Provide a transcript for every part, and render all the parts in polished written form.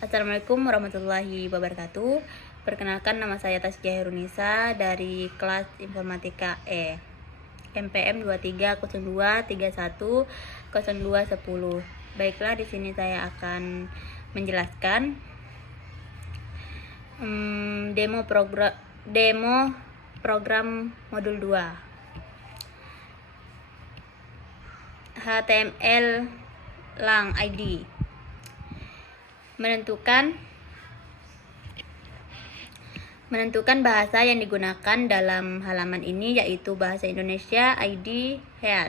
Assalamualaikum warahmatullahi wabarakatuh. Perkenalkan, nama saya Taskia Herunisa dari kelas Informatika E, MPM 2302310210. Baiklah, di sini saya akan menjelaskan demo program modul 2 HTML lang ID. Menentukan bahasa yang digunakan dalam halaman ini, yaitu bahasa Indonesia, ID, head.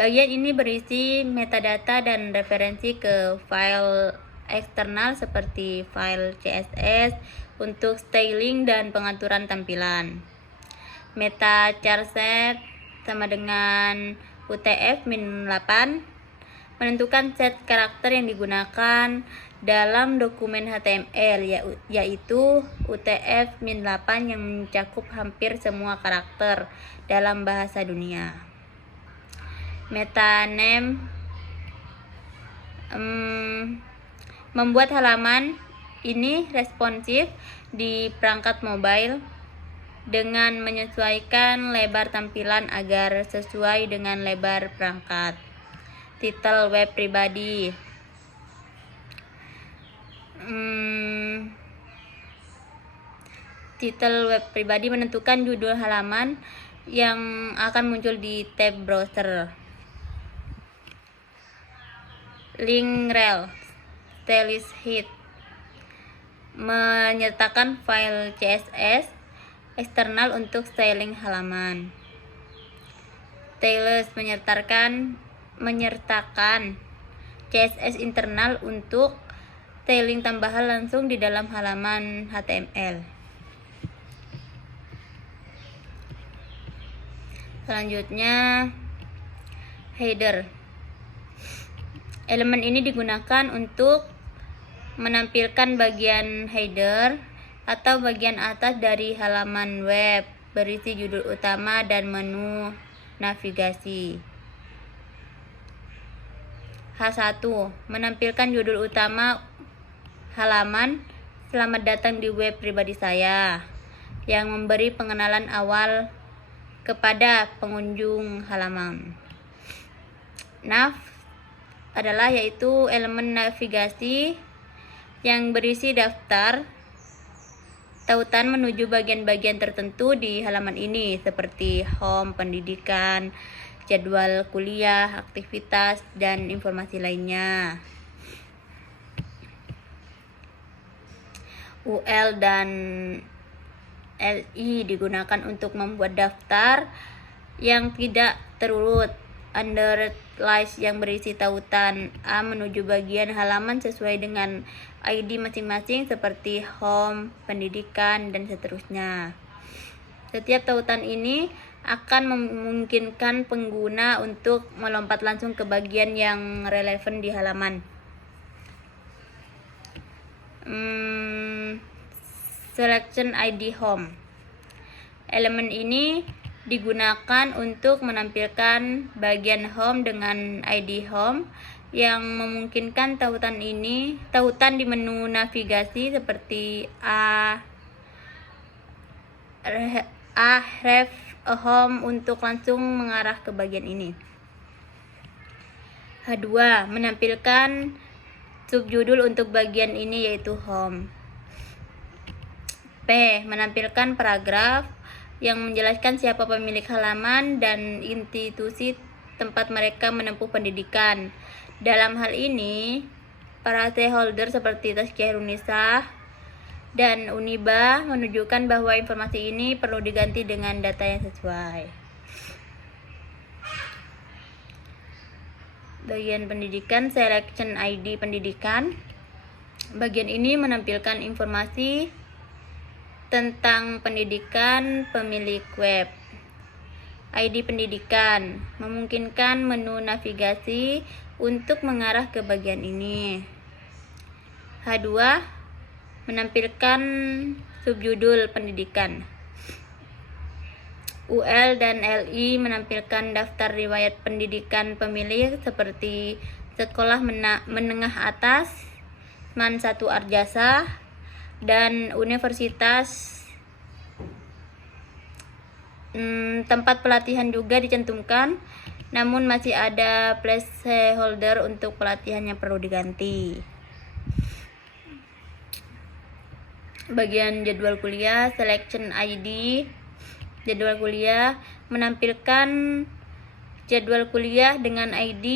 Bagian ini berisi metadata dan referensi ke file eksternal seperti file CSS untuk styling dan pengaturan tampilan. Meta charset sama dengan UTF-8 menentukan set karakter yang digunakan dalam dokumen HTML, yaitu UTF-8 yang mencakup hampir semua karakter dalam bahasa dunia. Meta name membuat halaman ini responsif di perangkat mobile dengan menyesuaikan lebar tampilan agar sesuai dengan lebar perangkat. Titel web pribadi. Titel web pribadi menentukan judul halaman yang akan muncul di tab browser. Link rel, stylist head, menyertakan file CSS eksternal untuk styling halaman. Stylist menyertakan CSS internal untuk styling tambahan langsung di dalam halaman HTML. Selanjutnya, header. Elemen ini digunakan untuk menampilkan bagian header atau bagian atas dari halaman web berisi judul utama dan menu navigasi. H1. Menampilkan judul utama halaman "Selamat datang di web pribadi saya", yang memberi pengenalan awal kepada pengunjung halaman. Nav adalah yaitu elemen navigasi yang berisi daftar tautan menuju bagian-bagian tertentu di halaman ini, seperti home, pendidikan, jadwal kuliah, aktivitas, dan informasi lainnya. UL dan LI digunakan untuk membuat daftar yang tidak terurut, under list yang berisi tautan A menuju bagian halaman sesuai dengan ID masing-masing seperti home, pendidikan, dan seterusnya. Setiap tautan ini akan memungkinkan pengguna untuk melompat langsung ke bagian yang relevan di halaman. Selection ID home. Elemen ini digunakan untuk menampilkan bagian home dengan ID home yang memungkinkan tautan di menu navigasi seperti have a home untuk langsung mengarah ke bagian ini. H2. Menampilkan subjudul untuk bagian ini, yaitu home. P. Menampilkan paragraf yang menjelaskan siapa pemilik halaman dan institusi tempat mereka menempuh pendidikan. Dalam hal ini, para stakeholder seperti Taskia Herunisa dan Uniba menunjukkan bahwa informasi ini perlu diganti dengan data yang sesuai. Bagian pendidikan, selection ID pendidikan. Bagian ini menampilkan informasi tentang pendidikan pemilik web. ID pendidikan memungkinkan menu navigasi untuk mengarah ke bagian ini. H2. Menampilkan subjudul pendidikan. UL dan LI menampilkan daftar riwayat pendidikan pemilik seperti sekolah menengah atas, Man 1 Arjasa dan Universitas. Tempat pelatihan juga dicantumkan, namun masih ada placeholder untuk pelatihan yang perlu diganti. Bagian jadwal kuliah, selection ID. Jadwal kuliah menampilkan jadwal kuliah dengan ID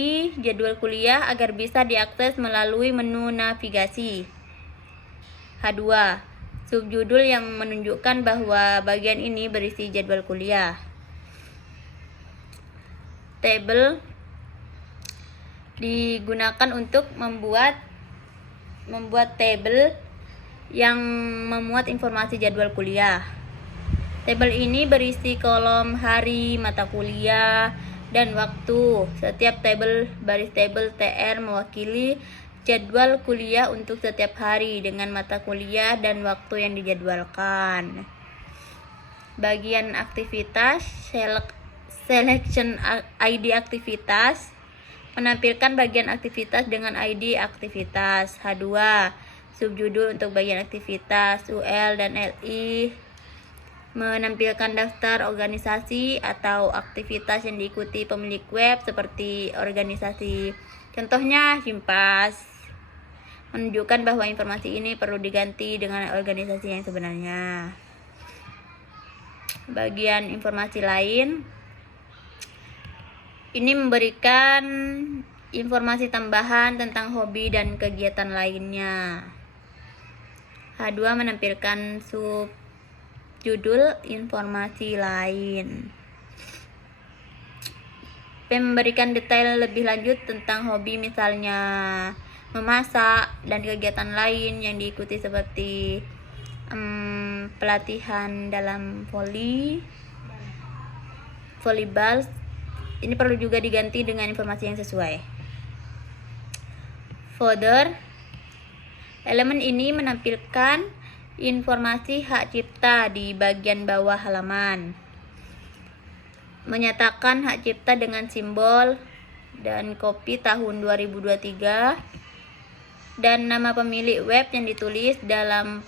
jadwal kuliah agar bisa diakses melalui menu navigasi. H2. Subjudul yang menunjukkan bahwa bagian ini berisi jadwal kuliah. Table digunakan untuk membuat table yang memuat informasi jadwal kuliah. Tabel ini berisi kolom hari, mata kuliah, dan waktu. Setiap baris tabel TR mewakili jadwal kuliah untuk setiap hari dengan mata kuliah dan waktu yang dijadwalkan. Bagian aktivitas, selection ID aktivitas menampilkan bagian aktivitas dengan ID aktivitas. H2. Subjudul untuk bagian aktivitas. UL dan LI menampilkan daftar organisasi atau aktivitas yang diikuti pemilik web seperti organisasi, contohnya Himpas. Menunjukkan bahwa informasi ini perlu diganti dengan organisasi yang sebenarnya. Bagian informasi lain ini memberikan informasi tambahan tentang hobi dan kegiatan lainnya. H2 menampilkan subjudul informasi lain. Memberikan detail lebih lanjut tentang hobi, misalnya memasak dan kegiatan lain yang diikuti seperti pelatihan dalam volleyball. Ini perlu juga diganti dengan informasi yang sesuai. Folder. Elemen ini menampilkan informasi hak cipta di bagian bawah halaman. Menyatakan hak cipta dengan simbol dan kopi tahun 2023 dan nama pemilik web yang ditulis dalam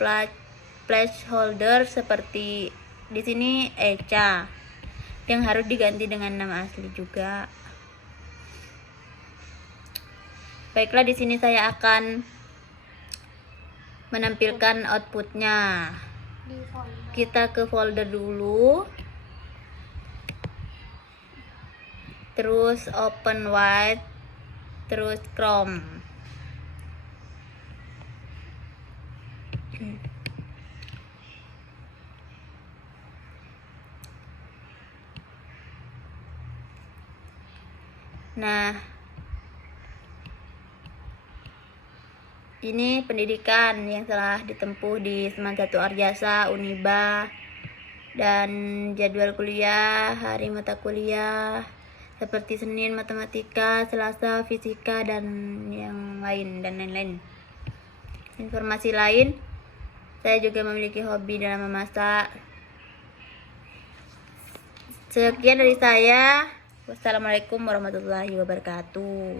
placeholder seperti di sini Echa, yang harus diganti dengan nama asli juga. Baiklah, di sini saya akan menampilkan outputnya. Kita ke folder dulu, terus open wide, terus Chrome. Nah, ini pendidikan yang telah ditempuh di Seman 1 Arjasa, Uniba, dan jadwal kuliah, hari mata kuliah seperti Senin matematika, Selasa fisika, dan yang lain dan lain-lain. Informasi lain, saya juga memiliki hobi dalam memasak. Sekian dari saya. Wassalamualaikum warahmatullahi wabarakatuh.